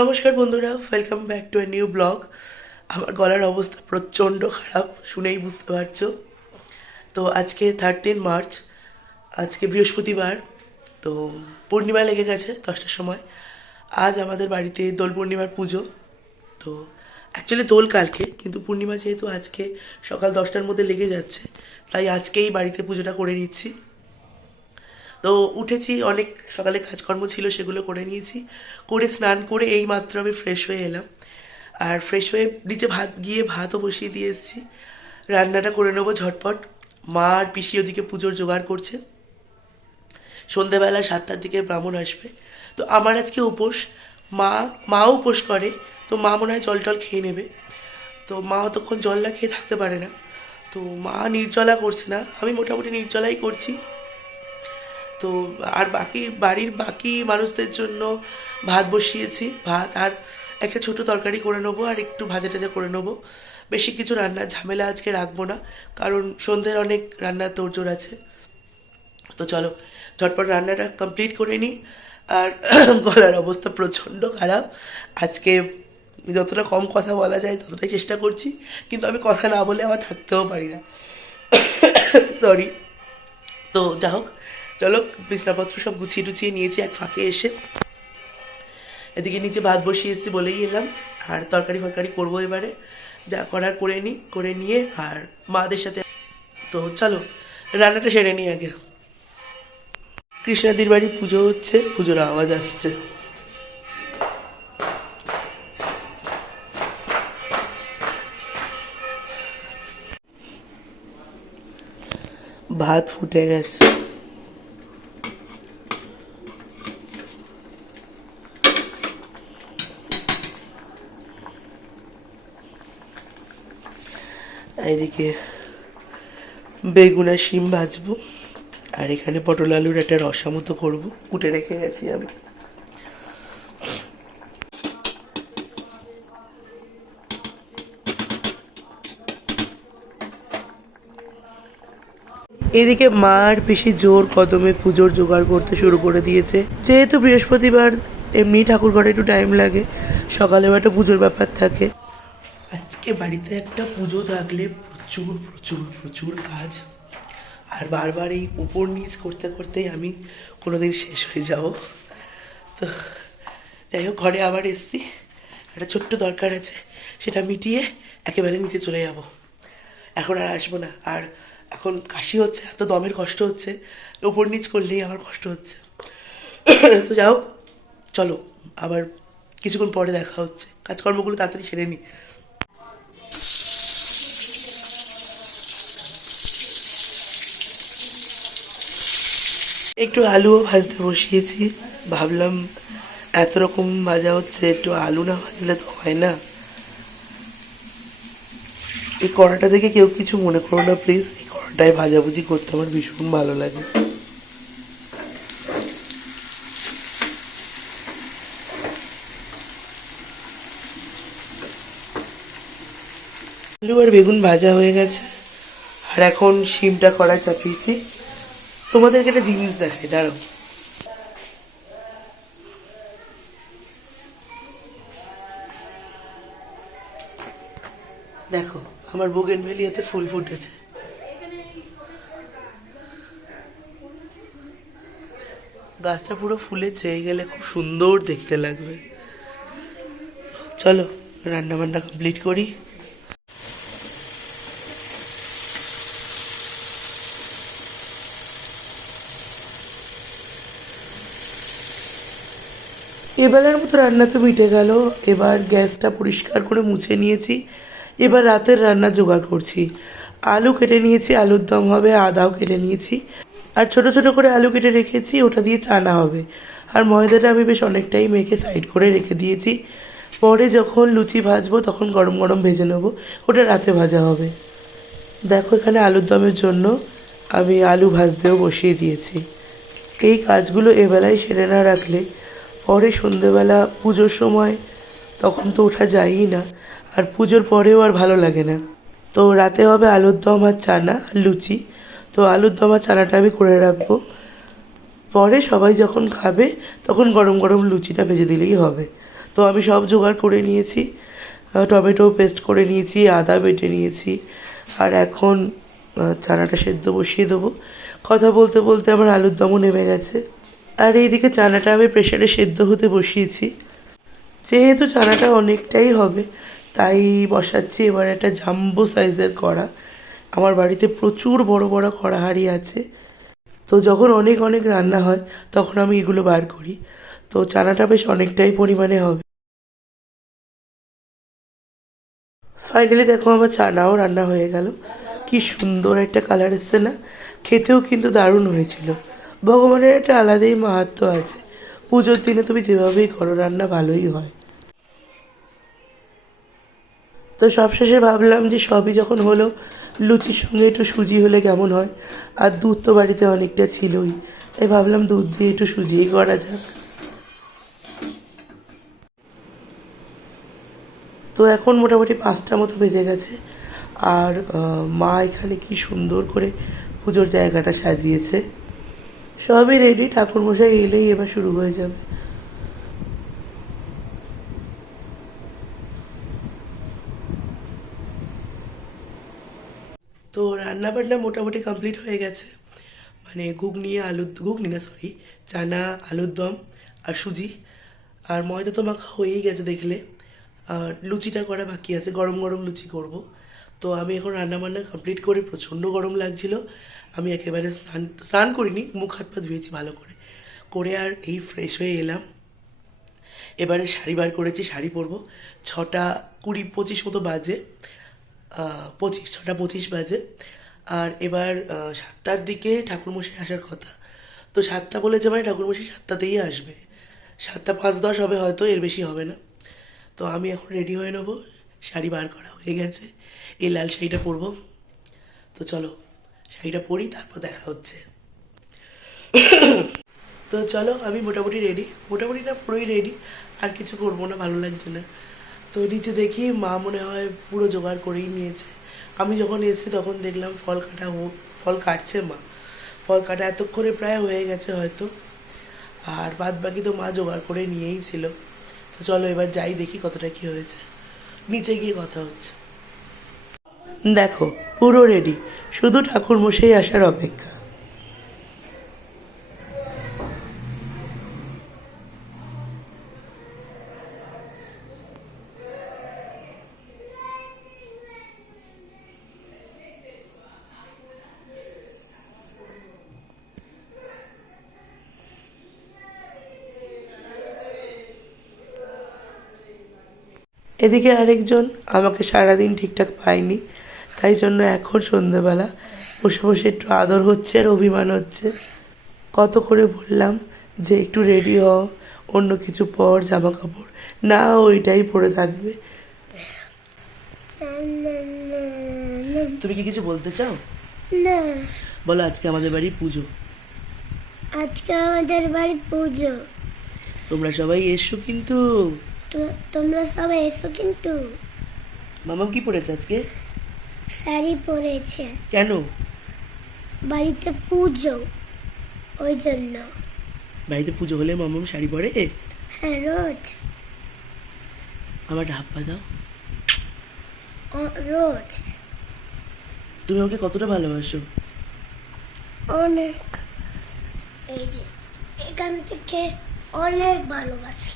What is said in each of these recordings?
নমস্কার বন্ধুরা welcome back to a new blog আমার গলার অবস্থা প্রচণ্ড খারাপ, শুনেই বুঝতে পারছ। তো আজকে থার্টিন মার্চ, আজকে বৃহস্পতিবার, তো পূর্ণিমা লেগে গেছে দশটার সময়। আজ আমাদের বাড়িতে দোল পূর্ণিমার পুজো, তো অ্যাকচুয়ালি দোল কালকে, কিন্তু পূর্ণিমা যেহেতু আজকে সকাল দশটার মধ্যে লেগে যাচ্ছে, তাই আজকেই বাড়িতে পুজোটা করে নিচ্ছি। তো উঠেছি, অনেক সকালে কাজকর্ম ছিল, সেগুলো করে নিয়েছি। করে স্নান করে এই মাত্র আমি ফ্রেশ হয়ে এলাম। আর ফ্রেশ হয়ে নিচে ভাত, গিয়ে ভাতও বসিয়ে দিয়ে এসেছি। রান্নাটা করে নেব ঝটপট। মা আর পিসি ওদিকে পুজোর জোগাড় করছে। সন্ধেবেলা সাতটার দিকে ব্রাহ্মণ আসবে। তো আমার আজকে উপোস। মা, মাও উপোস করে। তো মা মনে হয় জল টল খেয়ে নেবে। তো মা অতক্ষণ জল না খেয়ে থাকতে পারে না। তো মা নির্জলা করছে না। আমি মোটামুটি নির্জলাই করছি। তো আর বাকি বাড়ির বাকি মানুষদের জন্য ভাত বসিয়েছি। ভাত আর একটা ছোট তরকারি করে নেব আর একটু ভাজা টাজা করে নেব। বেশি কিছু রান্নার ঝামেলা আজকে রাখব না, কারণ সন্ধ্যের অনেক রান্নার তোড়জোড় আছে। তো চলো, ঝটপট রান্নাটা কমপ্লিট করে নিই। আর গলার অবস্থা প্রচণ্ড খারাপ। আজকে যতটা কম কথা বলা যায় ততটাই চেষ্টা করছি, কিন্তু আমি কথা না বলে আমার থাকতেও পারি না। সরি তো যা হোক চলো, বিছনাপত্র সব গুছিয়ে টুছিয়ে নিয়েছি, এক ফাঁকে এসে। এদিকে নিচে ভাত বসিয়ে এসেছি বলেই এলাম। আর তরকারি ফরকারি করব এবারে। যা করার করে নিই করে নিয়ে, আর মাদের সাথে তো চলো, রান্নাটা সেরে নিই আগে। কৃষ্ণাদির বাড়ি পুজো হচ্ছে, পুজোর আওয়াজ আসছে। ভাত ফুটে গেছে। এদিকে বেগুন আর শিম ভাজবো, আর এখানে পটল আলুর একটা রসা মতো করব। কুটে রেখে গেছি আমি। এদিকে মা আর পিসি জোর কদমে পুজোর জোগাড় করতে শুরু করে দিয়েছে। যেহেতু বৃহস্পতিবার, এমনি ঠাকুর ঘরে একটু টাইম লাগে, সকালেও একটা পুজোর ব্যাপার থাকে। আজকে বাড়িতে একটা পুজো থাকলে প্রচুর প্রচুর প্রচুর কাজ। আর বারবার এই উপর নিচ করতে, করতেই আমি কোনোদিন শেষ হয়ে যাব। তো, যাই হোক, ঘরে আবার এসছি। একটা ছোট্ট দরকার আছে, সেটা মিটিয়ে একেবারে নিচে চলে যাব। এখন আর আসব না। আর এখন কাশি হচ্ছে, এত দমের কষ্ট হচ্ছে, উপর নিচ করলেই আমার কষ্ট হচ্ছে। তো যাই হোক, চলো, আবার কিছুক্ষণ পরে দেখা হচ্ছে। কাজকর্মগুলো তাড়াতাড়ি সেরে নিই একটু আলুও ভাজতে বসিয়েছি। ভাবলাম, এত রকম ভাজা হচ্ছে, একটু আলু না ভাজলে তো হয় না। এই কড়াটা দেখে কেউ কিছু মনে করো না প্লিজ এই কড়াটায় ভাজাভুজি করতে আমার ভীষণ ভালো লাগে। আলু আর বেগুন ভাজা হয়ে গেছে। আর এখন শিমটা কড়ায় চাপিয়েছি। তোমাদেরকে একটা জিনিস দেখাই, দাঁড়াও। দেখো, আমার বোগেন ভেলিয়াতে ফুল ফুটেছে। গাছটা পুরো ফুলে চেয়ে গেলে খুব সুন্দর দেখতে লাগবে। চলো রান্না বান্না কমপ্লিট করি। এবেলার মতো রান্না তো মিটে গেল। এবার গ্যাসটা পরিষ্কার করে মুছে নিয়েছি। এবার রাতের রান্না জোগাড় করছি। আলু কেটে নিয়েছি, আলুর দম হবে, আদাও কেটে নিয়েছি। আর ছোট ছোট করে আলু কেটে রেখেছি, ওটা দিয়ে চানা হবে। আর ময়দাটা আমি বেশ অনেকটাই মেখে সাইড করে রেখে দিয়েছি। পরে যখন লুচি ভাজবো, তখন গরম গরম ভেজে নেব। ওটা রাতে ভাজা হবে। দেখো এখানে আলুর দমের জন্য আমি আলু ভাজতেও বসিয়ে দিয়েছি। এই কাজগুলো এবেলায় সেরে না রাখলে পরে সন্ধেবেলা পুজোর সময় তখন তো ওঠা যায়ই না, আর পুজোর পরেও আর ভালো লাগে না। তো রাতে হবে আলুর দম আর চানা, আর লুচি। তো আলুর দম আর চানাটা আমি করে রাখব। পরে সবাই যখন খাবে, তখন গরম গরম লুচিটা ভেজে দিলেই হবে। তো আমি সব জোগাড় করে নিয়েছি টমেটো পেস্ট করে নিয়েছি, আদা বেটে নিয়েছি, আর এখন চানাটা সেদ্ধ বসিয়ে দেবো। কথা বলতে বলতে আমার আলুর দমও নেমে গেছে। আর এইদিকে চানাটা আমি প্রেশারে সেদ্ধ হতে বসিয়েছি। যেহেতু চানাটা অনেকটাই হবে, তাই বসাচ্ছি এবার একটা জাম্বো সাইজের কড়া। আমার বাড়িতে প্রচুর বড় বড় কড়া হাঁড়ি আছে। তো যখন অনেক অনেক রান্না হয়, তখন আমি এগুলো বার করি। তো চানাটা বেশ অনেকটাই পরিমাণে হবে। ফাইনালি দেখো আমার চানাও রান্না হয়ে গেল। কি সুন্দর একটা কালার এসছে না? খেতেও কিন্তু দারুণ হয়েছিল। ভগবানের একটা আলাদাই মাহাত্ম আছে। পুজোর দিনে তুমি যেভাবেই করো, রান্না ভালোই হয়। তো সবশেষে ভাবলাম যে সবই যখন হলো, লুচির সঙ্গে একটু সুজি হলে কেমন হয়? আর দুধ তো বাড়িতে অনেকটা ছিলই। তাই ভাবলাম দুধ দিয়ে একটু সুজিই করা যাক। তো এখন মোটামুটি পাঁচটা মতো বেজে গেছে। আর মা এখানে কি সুন্দর করে পুজোর জায়গাটা সাজিয়েছে। সবই রেডি ঠাকুরমশাই এলেই এবার শুরু হয়ে যাবে। তো রান্না বান্না মোটামুটি কমপ্লিট হয়ে গেছে। মানে ঘুগনি আলু ঘুগনি না সরি চানা, আলুর দম আর সুজি। আর ময়দা তো মাখা হয়েই গেছে দেখলে। আর লুচিটা করা বাকি আছে, গরম গরম লুচি করব। তো আমি এখন রান্না বান্না কমপ্লিট করে প্রচণ্ড গরম লাগছিল। আমি একেবারে স্নান স্নান করিনি, মুখ হাত পা ধুয়েছি ভালো করে। করে আর এই ফ্রেশ হয়ে এলাম। এবারে শাড়ি বার করেছি, শাড়ি পরবো। ছটা কুড়ি, পঁচিশ মতো বাজে। পঁচিশ, ছটা পঁচিশ বাজে। আর এবার সাতটার দিকে ঠাকুরমশাই আসার কথা। তো সাতটা বলেছে মানে ঠাকুরমশাই সাতটাতেই আসবে। সাতটা পাঁচ দশ হবে হয়তো, এর বেশি হবে না। তো আমি এখন রেডি হয়ে নেব। শাড়ি বার করা হয়ে গেছে। এই লাল শাড়িটা পরবো। তো চলো। শাড়িটা পরি তারপর দেখা হচ্ছে। তো চলো, আমি মোটামুটি রেডি মোটামুটি না, পুরোই রেডি আর কিছু করব না, ভালো লাগছে না। তো নিচে দেখি মা মনে হয় পুরো জোগাড় করেই নিয়েছে। আমি যখন এসেছি তখন দেখলাম ফল কাটা ফল কাটছে মা। ফল কাটা এতক্ষণে প্রায় হয়ে গেছে হয়তো। আর বাদ বাকি তো মা জোগাড় করে নিয়েই ছিল। তো চলো এবার যাই, দেখি কতটা কি হয়েছে। নিচে গিয়ে কথা হচ্ছে। দেখো, পুরো রেডি শুধু ঠাকুর মশাই আসার অপেক্ষা। এদিকে আরেকজন আমাকে সারাদিন ঠিকঠাক পায়নি। তাই জন্য এখন সন্ধ্যেবেলা বসে বসে একটু আদর হচ্ছে আর অভিমান হচ্ছে। কত করে বললাম যে একটু রেডি হ অন্য কিছু পর জামা কাপড় না ওইটাই পরে থাকবে। তুমি কি কিছু বলতে চাও? না। বলো আজকে আমাদের বাড়ি পুজো। আজকে আমাদের বাড়ি পুজো। তোমরা সবাই এসো কিন্তু। তোমরা সবাই এসো কিন্তু। মামাম কি পড়েছে আজকে? শাড়ি পরেছে। কেন? বাড়িতে পুজো ওই জন্য। বাড়িতে পুজো হলে মামাম শাড়ি পরে? হ্যাঁ রোজ। আমার ঢাপ্পা দাও। রোজ। তুমি আমাকে কতটা ভালোবাসো? অনেক। এই যে এখান থেকে অনেক ভালোবাসি।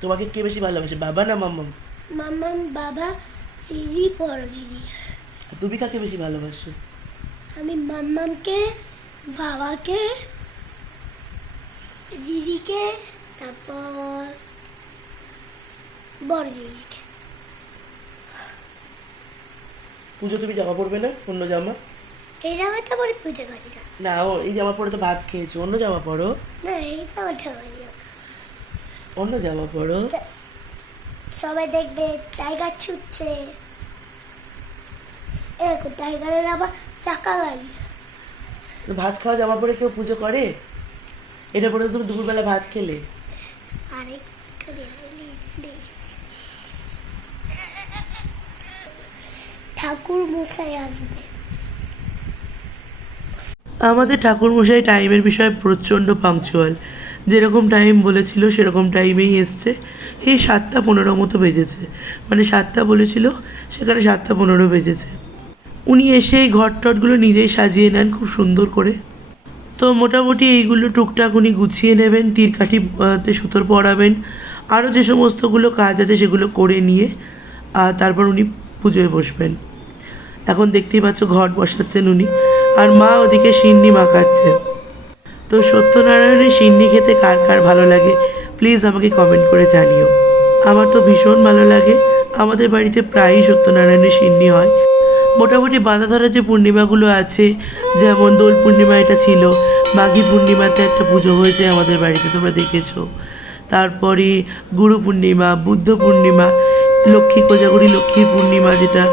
তোমাকে কে বেশি ভালোবাসে বাবা না মামাম? মামাম বাবা দিদি বড় দিদি। তুমি কাকে বেশি ভালোবাসো? আমি মাম্মামকে বাবাকে দিদিকে তারপর বড় দিদিকে। পুজো তুমি জামা পরবে না? অন্য জামা? এই জামাটা পরে পুজো করি না। না ও এই জামা পরে তো ভাত খেয়েছো। অন্য জামা পরো। না এই জামাটা অন্য জামা পরো। সবাই দেখবে টাইগার ছুটছে। এরকম টাইগারের আবার চাকা গাড়ি। ভাত খাওয়া জামা পরে কেউ পুজো করে? এটা পরে তুমি দুপুরবেলা ভাত খেলে। আরেক ঠাকুর মশাই আসবে। আমাদের ঠাকুরমশাই টাইমের বিষয়ে প্রচণ্ড পাংচুয়াল যেরকম টাইম বলেছিল সেরকম টাইমেই এসছে। এই সাতটা পনেরো মতো বেজেছে। মানে সাতটা বলেছিল সেখানে সাতটা পনেরো বেজেছে। উনি এসে এই ঘর টটগুলো নিজেই সাজিয়ে নেন খুব সুন্দর করে। তো মোটামুটি এইগুলো টুকটাক উনি গুছিয়ে নেবেন তীরকাঠি আহ, সুতোর পরাবেন আরও যে সমস্তগুলো কাজ আছে সেগুলো করে নিয়ে আর তারপর উনি পুজোয় বসবেন। এখন দেখতেই পাচ্ছ ঘট বসাচ্ছেন উনি আর মা ওদিকে সিন্নি মাখাচ্ছে। তো সত্যনারায়ণের সিন্নি খেতে কার কার ভালো লাগে? প্লিজ আমাকে কমেন্ট করে জানিও। আমার তো ভীষণ ভালো লাগে। আমাদের বাড়িতে প্রায়ই সত্যনারায়ণের সিন্নি হয়। মোটামুটি বাঁধা ধরা যে পূর্ণিমাগুলো আছে, যেমন দোল পূর্ণিমা এটা ছিল মাঘী পূর্ণিমাতে একটা পুজো হয়েছে আমাদের বাড়িতে, তোমরা দেখেছ। তারপরে গুরু পূর্ণিমা, বুদ্ধ পূর্ণিমা, লক্ষ্মী কোজাগুড়ি লক্ষ্মীর পূর্ণিমা যেটা,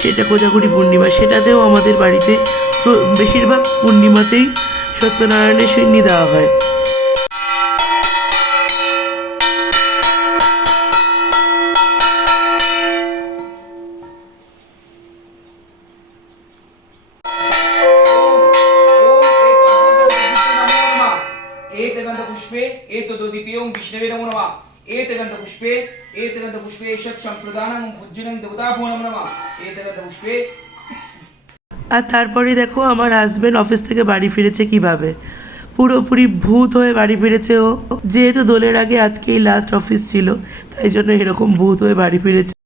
সেটা কোজাগুড়ি পূর্ণিমা, সেটাতেও আমাদের বাড়িতে বেশিরভাগ পূর্ণিমাতেই সত্যনারায়ণের সিন্নি দেওয়া হয়। আর তারপরে দেখো আমার হাজবেন্ড অফিস থেকে বাড়ি ফিরেছে কীভাবে। পুরোপুরি ভূত হয়ে বাড়ি ফিরেছে ও। যেহেতু দোলের আগে আজকেই লাস্ট অফিস ছিল, তাই জন্য এরকম ভূত হয়ে বাড়ি ফিরেছে।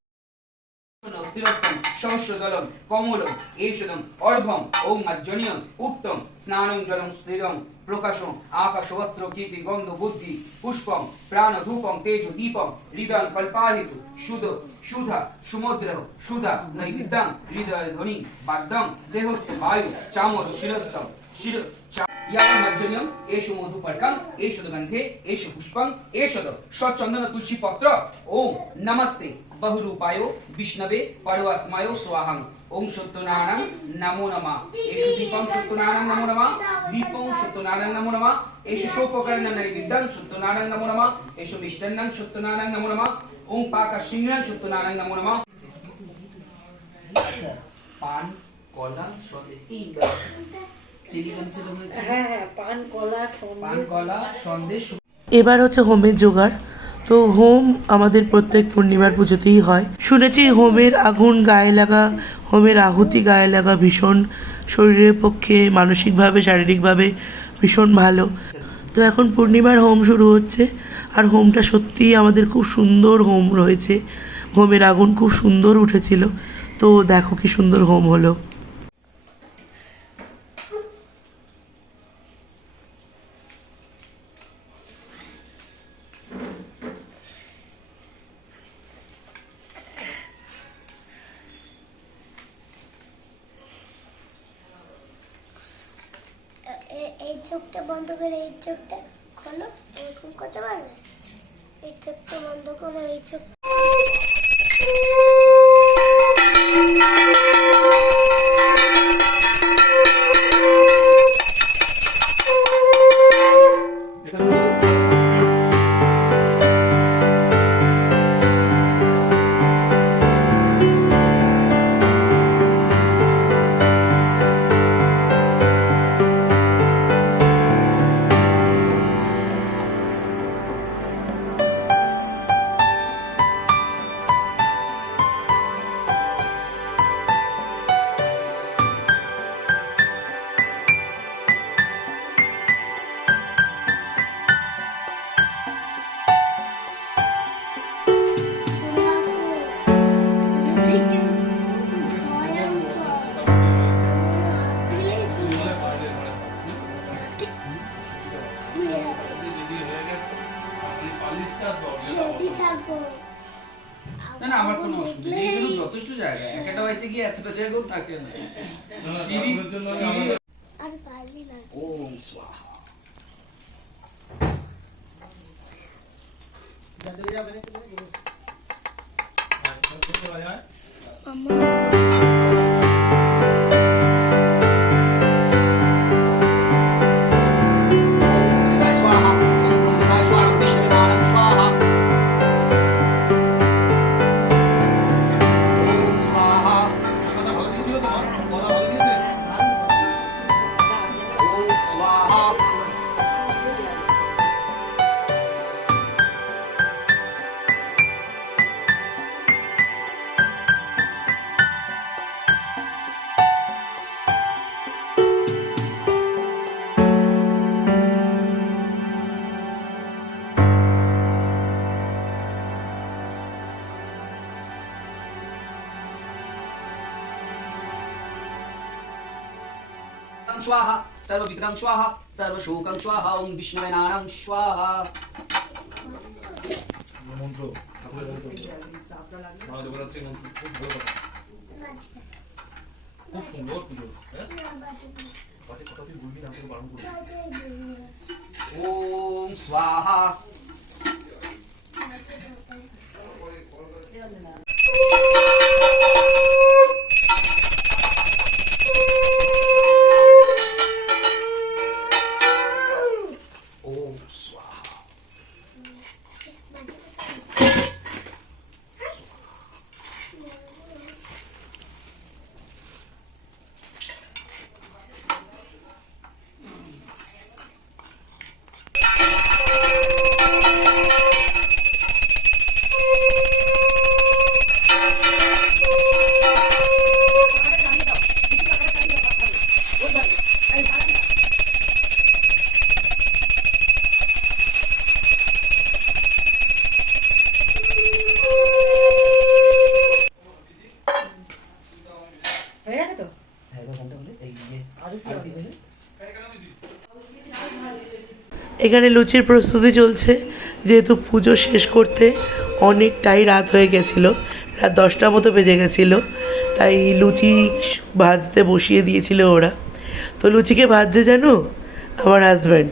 ধনস্রদলম কমলম, এইষদম অর্ঘম ওম মার্জনীয়ম উক্তম, স্নানং জলম স্নিরং প্রকাশম আকাশ বস্ত্র কীর্তি, গন্ধ, বুদ্ধি, পুষ্পম প্রাণ ধূপম তেজ দীপম হৃদয় কল্পাহিত, সুদ, সুধা সুমদ্র সুধা, নৈবিদ্যাং হৃদয় ধ্বনি বাদ্যম দেহস্থ, বায়ু, চামর, শিরস্থ, শির ইয়ার মার্জনীয়ম এষু মধুপর্কম এষদ গন্ধে এষু পুষ্পম এষদ সচন্দন তুলসী পত্র ওম নমস্তে বহুরূপায় বিষ্ণবে পরমাত্মায় স্বাহাং ওম সত্যনারায়ণ নমো নমঃ এষু দীপম সত্যনারায়ণ নমো নমঃ দীপম সত্যনারায়ণ নমো নমঃ এষু সোপকরণ নৈবিদ্যং সত্যনারায়ণ নমো নমঃ এষু মিষ্টান্নং সত্যনারায়ণ নমো নমঃ ওম পাকশিন্নং সত্যনারায়ণ নমো নমঃ পান কলা সন্দেশ তিনবার কলা সন্দেশ। এবার হচ্ছে হোমের জোগাড়। তো হোম আমাদের প্রত্যেক পূর্ণিমার পুজোতেই হয়। শুনেছি হোমের আগুন গায়ে লাগা হোমের আহুতি গায়ে লাগা ভীষণ। শরীরের পক্ষে মানসিকভাবে শারীরিকভাবে ভীষণ ভালো। তো এখন পূর্ণিমার হোম শুরু হচ্ছে। আর হোমটা সত্যিই আমাদের খুব সুন্দর হোম রয়েছে। হোমের আগুন খুব সুন্দর উঠেছিল। তো দেখো কি সুন্দর হোম হলো এ- এই চোখটা বন্ধ করে, এই চোখটা খোলো, এরকম করতে পারবে? এই চোখটা বন্ধ করে, এই চোখ থাকে না। সিঁড়ি সিঁড়ি আর পারবি না। स्वाहा सर्वविक्रम स्वाहा सर्वशोकं स्वाहा ॐ विष्णवे नारायण स्वाहा মন্ত্র ঠাকুরের মন্ত্র মা দেবরাত্রি মন্ত্র খুব ভালো কথা। খুব সুন্দর পুজো হ্যাঁ বাকি কথা তুই বলবি না তোকে বারণ করবি ॐ स्वाहा ॐ এখানে লুচির প্রস্তুতি চলছে। যেহেতু পুজো শেষ করতে অনেকটাই রাত হয়ে গেছিল, রাত দশটা মতো বেজে গেছিল, তাই লুচি ভাজতে বসিয়ে দিয়েছিল ওরা। তো লুচিকে ভাজছে জানো? আমার হাজব্যান্ড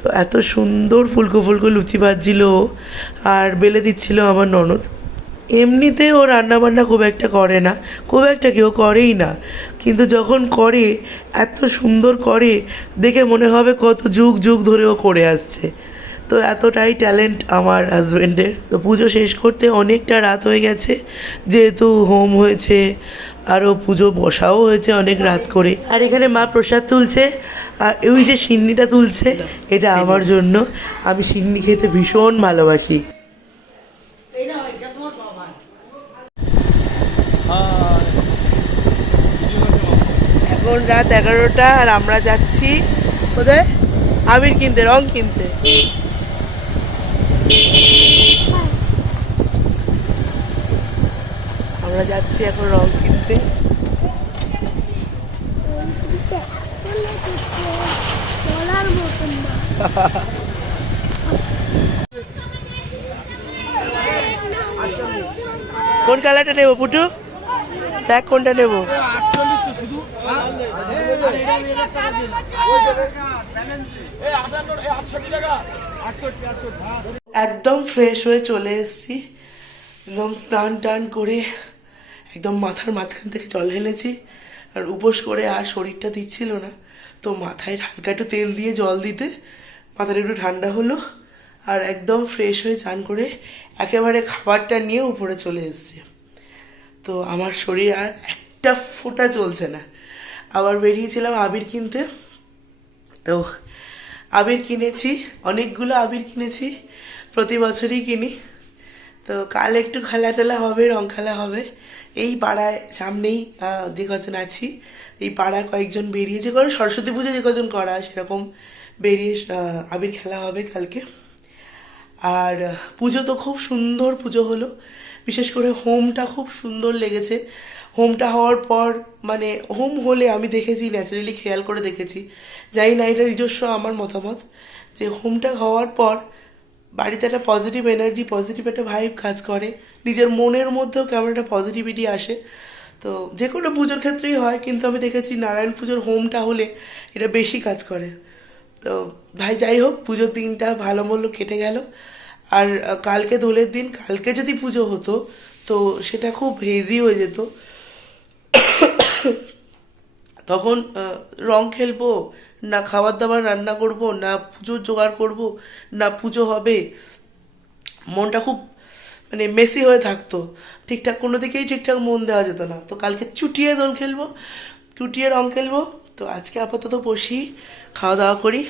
তো এত সুন্দর ফুলকো ফুলকো লুচি ভাজছিল আর বেলে দিচ্ছিল আমার ননদ। এমনিতে ও রান্নাবান্না খুব একটা করে না খুব একটা কেউ করেই না। কিন্তু যখন করে এত সুন্দর করে দেখে মনে হবে কত যুগ যুগ ধরে ও করে আসছে। তো এতটাই ট্যালেন্ট আমার হাজব্যান্ডের তো পুজো শেষ করতে অনেকটা রাত হয়ে গেছে যেহেতু হোম হয়েছে আরও পুজো বসাও হয়েছে অনেক রাত করে। আর এখানে মা প্রসাদ তুলছে আর ওই যে সিন্নিটা তুলছে এটা আমার জন্য। আমি সিন্নি খেতে ভীষণ ভালোবাসি। এখন রাত এগারোটা আর আমরা যাচ্ছি কোথায়? আবির কিনতে, রং কিনতে। আমরা যাচ্ছি এখন রং কিনতে। কোন কালারটা নেব, পুটু? দেখ কোনটা নেব। একদম ফ্রেশ হয়ে চলে এসেছি। একদম স্নান টান করে একদম মাথার মাঝখান থেকে জল ঢেলেছি। আর উপোস করে আর শরীরটা দিচ্ছিল না। তো মাথায় হালকা একটু তেল দিয়ে জল দিতে মাথাটা একটু ঠান্ডা হলো। আর একদম ফ্রেশ হয়ে চান করে একেবারে খাবারটা নিয়ে উপরে চলে এসেছি। তো আমার শরীর আর একটা ফোঁটা চলছে না। আবার বেরিয়েছিলাম আবির কিনতে। তো আবির কিনেছি, অনেকগুলো আবির কিনেছি, প্রতি বছরই কিনি। তো কাল একটু খেলা টেলা হবে, রং খেলা হবে। এই পাড়ায় সামনেই যে কজন আছি, এই পাড়ায় কয়েকজন বেরিয়ে যে কোনো সরস্বতী পুজো যে কজন করা, সেরকম বেরিয়ে আবির খেলা হবে কালকে। আর পুজো তো খুব সুন্দর পুজো হলো। বিশেষ করে হোমটা খুব সুন্দর লেগেছে। হোমটা হওয়ার পর মানে হোম হলে আমি দেখেছি ন্যাচারালি খেয়াল করে দেখেছি। জানি না, এটা নিজস্ব আমার মতামত, যে হোমটা হওয়ার পর বাড়িতে একটা পজিটিভ এনার্জি পজিটিভ একটা ভাইব কাজ করে। নিজের মনের মধ্যেও কেমন একটা পজিটিভিটি আসে। তো যে কোনো পুজোর ক্ষেত্রেই হয়, কিন্তু আমি দেখেছি নারায়ণ পুজোর হোমটা হলে এটা বেশি কাজ করে। তো ভাই, যাই হোক, পুজোর দিনটা ভালো মূল্য কেটে গেল। আর কালকে দোলের দিন, কালকে যদি পুজো হতো, তো সেটা খুব হেজি হয়ে যেত। তখন রং খেলব, না খাবার দাবার রান্না করব, না পুজোর জোগাড় করব, না পুজো হবে। মনটা খুব মানে মেসি হয়ে থাকতো। ঠিকঠাক কোনো দিকেই ঠিকঠাক মন দেওয়া যেত না। তো কালকে চুটিয়ে দোল খেলব, চুটিয়ে রং খেলব। তো আজকে আপাতত বসি, খাওয়া দাওয়া করি।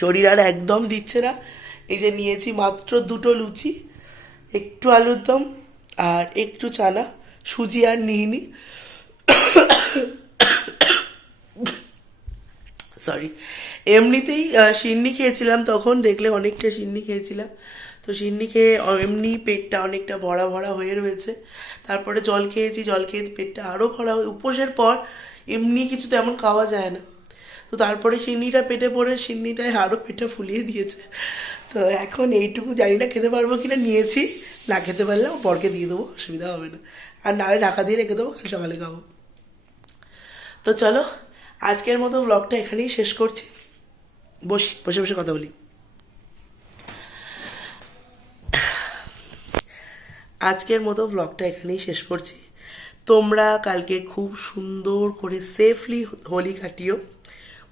শরীর আর একদম দিচ্ছে না। এই যে নিয়েছি মাত্র দুটো লুচি, একটু আলুর দম আর একটু চানা, সুজি আর নিইনি সরি এমনিতেই সিন্নি খেয়েছিলাম তখন, দেখলে অনেকটা সিন্নি খেয়েছিলাম। তো সিন্নি খেয়ে এমনি পেটটা অনেকটা ভরা ভরা হয়ে রয়েছে। তারপরে জল খেয়েছি, জল খেয়ে পেটটা আরও ভরা হয়ে, উপোসের পর এমনি কিছু তেমন খাওয়া যায় না। তো তারপরে সিন্নিটা পেটে পড়ে, সিন্নিটায় আরও পেটে ফুলিয়ে দিয়েছে। তো এখন এইটুকু জানি না খেতে পারব কিনা, নিয়েছি। না খেতে পারলে বরকে দিয়ে দেবো, অসুবিধা হবে না। আর নাহলে ঢাকা দিয়ে রেখে দেবো, কাল সকালে খাব। তো চলো আজকের মতো ব্লগটা এখানেই শেষ করছি। বসি, বসে বসে কথা বলি। আজকের মতো ব্লগটা এখানেই শেষ করছি। তোমরা কালকে খুব সুন্দর করে সেফলি হোলি কাটিও।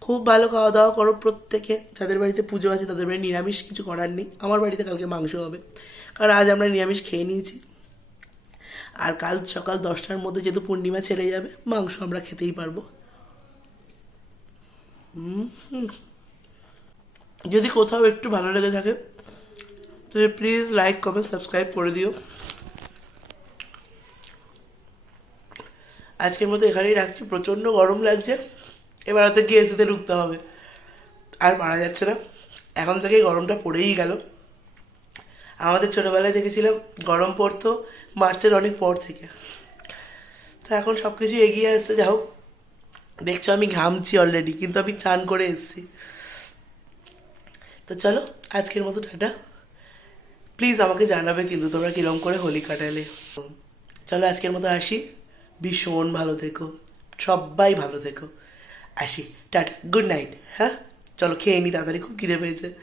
খুব ভালো খাওয়া দাওয়া করো প্রত্যেকে। যাদের বাড়িতে পুজো আছে, তাদের বাড়ি নিরামিষ কিছু করার নেই। আমার বাড়িতে কালকে মাংস হবে। কারণ আজ আমরা নিরামিষ খেয়ে নিয়েছি। আর কাল সকাল দশটার মধ্যে যেহেতু পূর্ণিমা ছেড়ে যাবে, মাংস আমরা খেতেই পারব। যদি কোথাও একটু ভালো লেগে থাকে, তাহলে প্লিজ লাইক কমেন্ট সাবস্ক্রাইব করে দিও। আজকের মতো এখানেই রাখছি। প্রচণ্ড গরম লাগছে। এবার হয়তো গিয়ে এসিতে ঢুকতে হবে। আর মারা যাচ্ছে না। এখন থেকেই গরমটা পড়েই গেল। আমাদের ছোটোবেলায় দেখেছিলাম, গরম পড়তো মার্চের অনেক পর থেকে। তো এখন সব কিছু এগিয়ে আসছে। যা হোক দেখছ আমি ঘামছি অলরেডি কিন্তু আমি চান করে এসেছি। তো চলো, আজকের মতো টাটা। প্লিজ আমাকে জানাবে কিন্তু তোমরা কিরম করে হোলি কাটালে। চলো আজকের মতো আসি। ভীষণ ভালো থেকো। সবাই ভালো থেকো। আসি, টাটা গুড নাইট হ্যাঁ? চলো খেয়ে নি, তাড়াতাড়ি খুব খিদে পেয়েছে।